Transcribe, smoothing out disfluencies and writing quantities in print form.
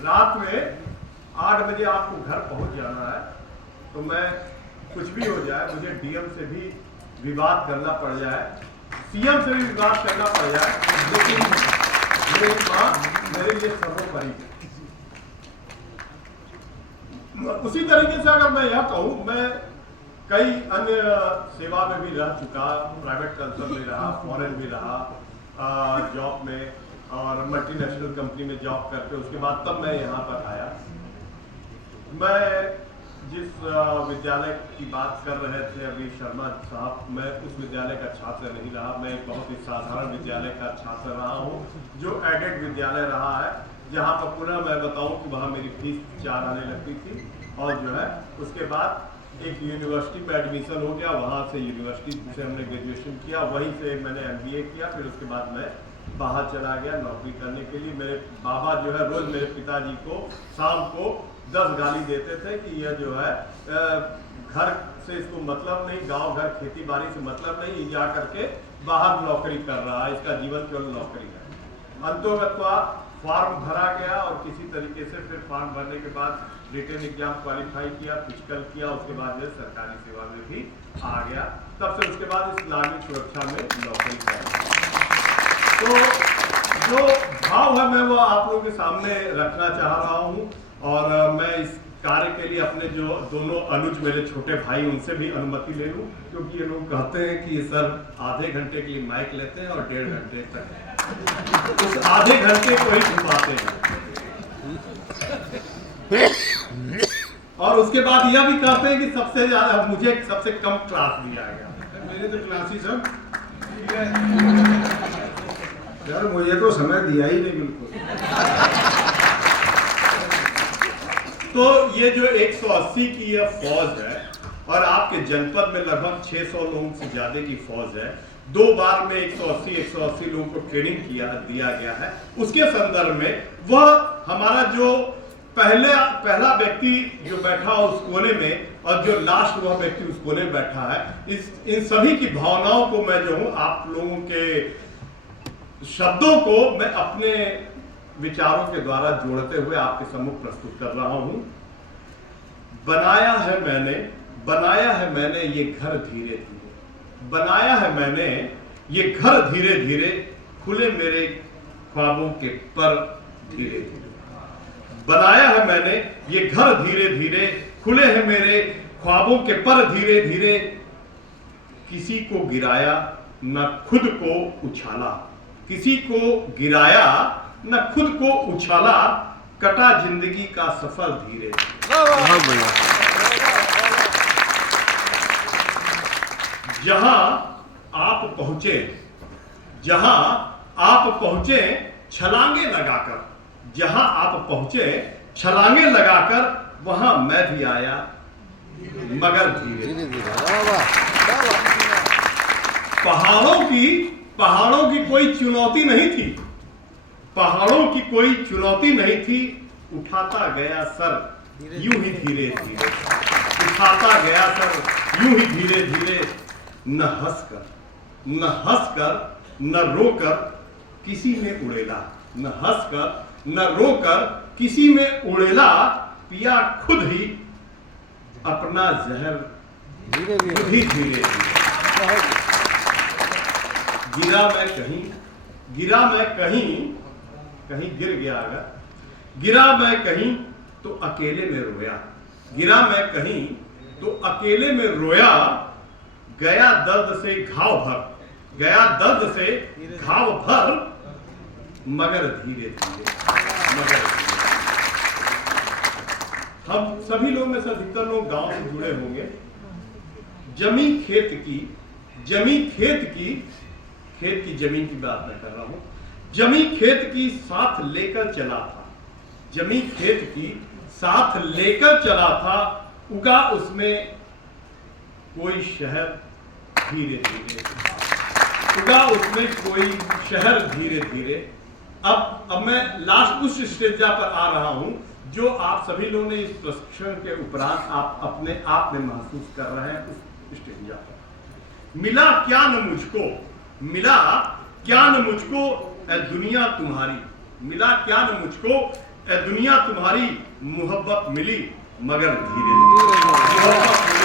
रात में 8 बजे आपको घर पहुंच जाना है, तो मैं कुछ भी हो जाए, मुझे डीएम से भी विवाद करना पड़ जाए, सीएम से भी विवाद करना पड़ जाए, लेकिन मेरी मां मेरे लिए सर्वोपरि है। उसी तरीके से अगर मैं यह कहूं, मैं कई अन्य सेवा में भी रह चुका, प्राइवेट कंसर्न में रहा, फॉरेन भी रहा, जॉब में और मल्टीनेशनल कंपनी में जॉब करके उसके बाद तब मैं यहाँ पर आया। मैं जिस विद्यालय की बात कर रहे थे अभी शर्मा साहब, मैं उस विद्यालय का छात्र नहीं रहा, मैं एक बहुत ही साधारण विद्यालय का छात्र रहा हूँ, जो एडेड विद्यालय रहा है, जहाँ पर पुनः मैं बताऊँ कि वहाँ मेरी फीस 4 आने लगती थी, और जो है उसके बाद एक यूनिवर्सिटी में एडमिशन हो गया, वहाँ से यूनिवर्सिटी से हमने ग्रेजुएशन किया, वहीं से मैंने MBA किया, फिर उसके बाद मैं बाहर चला गया नौकरी करने के लिए। मेरे बाबा जो है रोज मेरे पिताजी को शाम को 10 गाली देते थे कि यह जो है घर से इसको मतलब नहीं, गांव घर खेती बाड़ी से मतलब नहीं, ये जा करके बाहर नौकरी कर रहा है, इसका जीवन केवल नौकरी है। अंतोगत्वा फॉर्म भरा गया और किसी तरीके से फिर फॉर्म भरने के बाद रिटन एग्जाम क्वालिफाई किया, फिजिकल किया, उसके बाद जो सरकारी सेवा में भी आ गया। तब से उसके बाद इस नागरिक सुरक्षा में नौकरी कर। तो जो भाव है मैं वो आप लोगों के सामने रखना चाह रहा हूँ, और मैं इस कार्य के लिए अपने जो दोनों अनुज मेरे छोटे भाई उनसे भी अनुमति ले लूँ, क्योंकि ये लोग कहते हैं कि सर आधे घंटे के लिए माइक लेते हैं और 1.5 घंटे तक उस आधे घंटे को ही छुपाते हैं, और उसके बाद यह भी कहते हैं कि सबसे ज्यादा मुझे सबसे कम क्लास दिया गया। मेरे तो क्लासेस सब ठीक है यार, मुझे तो समय दिया ही नहीं बिल्कुल। तो ये जो 180 की यह फौज है, और आपके जनपद में लगभग 600 लोगों से ज्यादा की फौज है, 2 बार में 180 लोगों को ट्रेनिंग दिया गया है, उसके संदर्भ में वह हमारा जो पहला व्यक्ति जो बैठा उस कोने में और जो लास्ट वह व्यक्ति उस कोने में बैठा है, इन सभी की भावनाओं को मैं जो हूं आप लोगों के शब्दों को मैं अपने विचारों के द्वारा जोड़ते हुए आपके सम्मुख प्रस्तुत कर रहा हूं। बनाया है मैंने ये घर धीरे धीरे, बनाया है मैंने ये घर धीरे धीरे, खुले मेरे ख्वाबों के पर धीरे धीरे। बनाया है मैंने ये घर धीरे धीरे, खुले हैं मेरे ख्वाबों के पर धीरे धीरे। किसी को गिराया न खुद को उछाला, किसी को गिराया न खुद को उछाला, कटा जिंदगी का सफर धीरे धीरे। जहां आप पहुंचे छलांगे लगाकर, जहां आप पहुंचे छलांगे लगाकर, वहां मैं भी आया मगर धीरे धीरे। पहाड़ों की कोई चुनौती नहीं थी, पहाड़ों की कोई चुनौती नहीं थी, उठाता गया सर यूं ही धीरे धीरे, उठाता गया सर यूं ही धीरे धीरे। न हंसकर न रोकर किसी में उड़ेला, न हंसकर न रोकर किसी में उड़ेला, पिया खुद ही अपना जहर धीरे धीरे। गिरा मैं कहीं गिर गया अगर, गिरा मैं कहीं तो अकेले में रोया, गिरा मैं कहीं तो अकेले में रोया। गया दर्द से घाव भर, मगर धीरे धीरे। हम सभी लोग में से अधिकतर लोग गांव से जुड़े होंगे। खेत की जमीन की बात मैं कर रहा हूं। जमी खेत की साथ लेकर चला था, जमी खेत की साथ लेकर चला था, उगा उसमें कोई शहर धीरे धीरे, उगा उसमें कोई शहर धीरे धीरे। अब मैं लास्ट उस स्टेज पर आ रहा हूं जो आप सभी लोगों ने इस प्रशिक्षण के उपरांत आप अपने आप में महसूस कर रहे हैं। उस स्टेज पर मिला क्या न मुझको ए दुनिया तुम्हारी, मिला क्या न मुझको ए दुनिया तुम्हारी मोहब्बत मिली मगर धीरे धीरे।